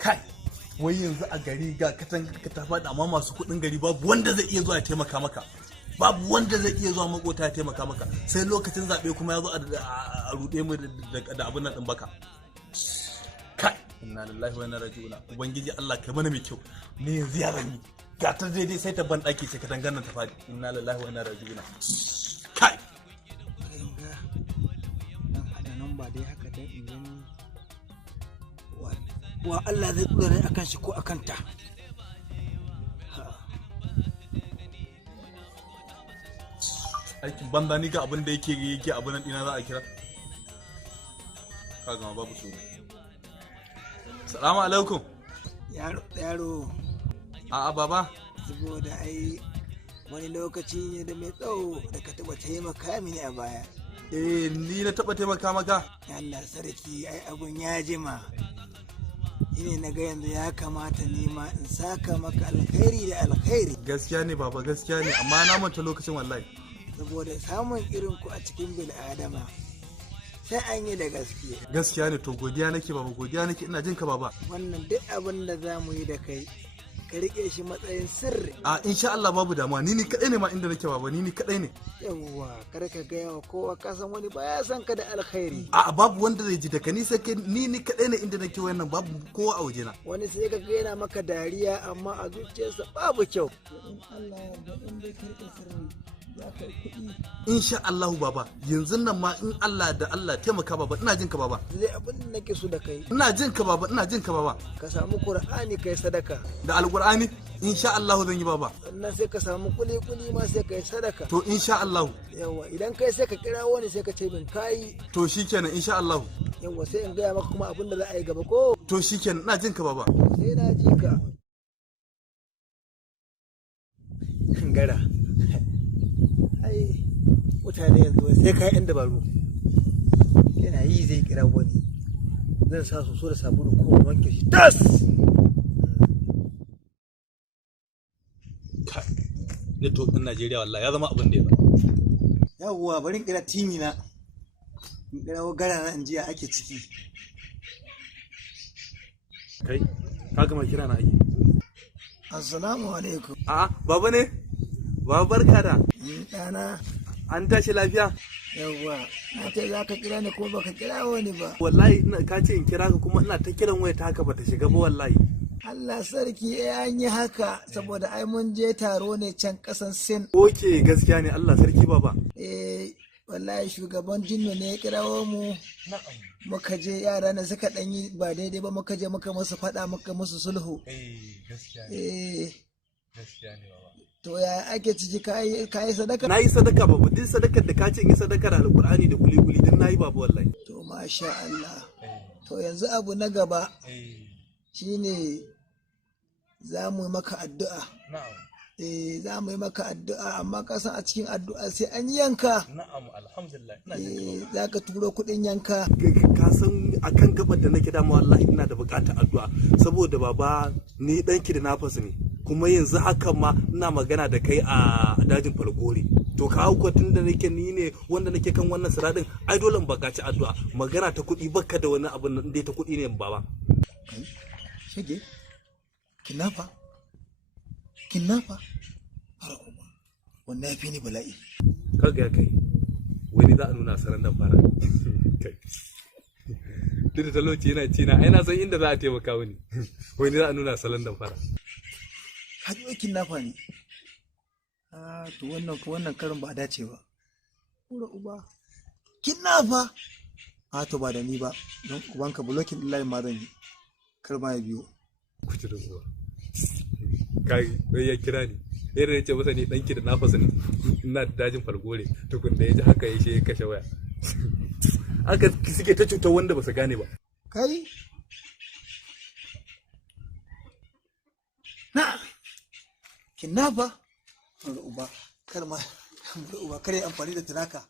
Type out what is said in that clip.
kai wai yanzu a gari ga katanga ka ta faɗi amma masu kuɗin gari babu wanda zai iya zuwa ya taimaka maka, babu wanda zai iya zuwa makota ya taimaka maka, sai lokacin zaɓe kuma ya zo a ruɗe mu da abin nan ɗin baka. Kai inna lillahi wa inna ilaihi raji'un. Ubangiji Allah kai mana mai kyau, ne yanzu ya rani ga ta daidai sai ta ban ɗaki sai katangar nan ta faɗi. Inna lillahi wa inna ilaihi raji'un. Kai dan hada nan ba dai haka dai in gani wa Allah zai tsore akan shi ko akan ta. aikin banza ni ga abin da yake abin nan dina za a kira kaga ma babu su. Salamu alaikum. Yaro a'a baba, saboda ai wani lokaci ne da mai tsawo da ka taba taimaka mini a baya. ni na taba taimaka maka. Allah sarki ai abun ya jima, shine na ga yanzu ya kamata nima in saka maka alkhairi da alkhairi. Gaskiya ne baba, gaskiya ne, amma na manta lokacin wallahi. Saboda samun irin ku a cikin bil'adama sai an yi da gaskiya. Gaskiya ne, to godiya nake baba, godiya nake, ina jin ka baba. Wannan duk abin da za mu yi da kai ka rike shi matsayin sirri. Insha Allah babu damuwa, ni kadai ne ma inda nake baba, ni kadai ne. Yawwa kar ka gaya wa kowa, ka san wani baya san ka da alkhairi. Babu wanda zai ji da ka, ni sai ni kadai ne inda nake wannan, babu kowa a wajena. Wani sai ka ga yana maka dariya amma a zuciyarsa babu kyau. In Allah ya yarda in dai ka rike sirri za ka yi kuɗi. Insha Allahu baba, yanzu nan ma in Allah da Allah taimaka baba, ina jin ka baba. Zai abin da nake so da kai. Ina jin ka baba, ina jin ka baba. Ka samu Qur'ani kai sadaka. Da Alqur'ani insha Allahu zan yi baba. Sannan sai ka samu kuli-kuli ma sai kai sadaka. To insha Allahu. Yawa idan kai sai ka kira wani sai ka ce min kai. To shikenan insha Allahu. Yawa sai in gaya maka kuma abin da za a yi gaba ko. To shikenan, ina jin ka baba. Sai na ji ka. Gara. Ai mutane yanzu sai kai yan dabaru. Yana yi zai kira wani. Zan sa su so da sabulu ko wanke shi tas. Network ɗin Najeriya wallahi ya zama abin da ya zama. Yawwa bari in kira timi na. In kira gara na in jiya ake ciki. Kai, ka gama kira na yi. Assalamu alaikum. Baba ne? Baba barka da. Ɗana. An tashi lafiya? Yawwa, na ce za ka kira ni ko baka kira wani ba. Wallahi ka ce in kira ka kuma ina ta kiran waya ta haka bata shiga ba wallahi. Allah sarki an yi haka saboda ai mun je taro ne can kasan Sin. Oke gaskiya ne, Allah sarki baba. Wallahi shugaban jinno ne ya kirawo mu. Muka je yara na suka dan yi ba daidai ba, muka je muka musu faɗa, muka musu sulhu. Gaskiya ne. Gaskiya ne baba. To ya ake ciki kayi sadaka? Na yi sadaka baba, duk sadakar da ka ce in yi sadaka da Alƙur'ani da kuli-kuli duk na yi baba wallahi. To masha Allah. To yanzu abu na gaba shine za mu yi maka addu'a. Za mu yi maka addu'a, amma ka san a cikin addu'a sai an yanka. Na'am, alhamdulillah. Za ka turo kuɗin yanka. Ka san akan gabar da nake dama wallahi ina da buƙatar addu'a, saboda baba ni ɗanki da nafas ne, kuma yanzu hakan ma ina magana da kai a dajin Falgore. To ka hau tun da nake ni ne wanda nake kan wannan siradin, ai dole in buƙaci addu'a. Magana ta kuɗi baka da wani abin nan dai ta kuɗi ne baba. Shige, kidnapper, wannan ya fi ni bala'i. Kaga ya kai, wani za a nuna saran da fara. Duk da talauci yana cina, ai na san inda za a taimaka wani. Wani za a nuna salon da fara. Ka ji kidnapper ne. To wannan karin ba a dace ba. Kura uba. Kidnapper. To ba da ni ba, don ubanka blocking din layin ma zan yi. Kar ma ya biyo. Kuci da zuwa. Kai, wai ya kira ni. Irin ya ce masa ni ɗanki da nafasa ne, ina da dajin Falgore, tukun da ya ji haka ya shi ya kashe waya. Haka suke ta cutar wanda ba su gane ba. Kai? Na! Kidnapper? Uba, kar yi amfani da tiraka.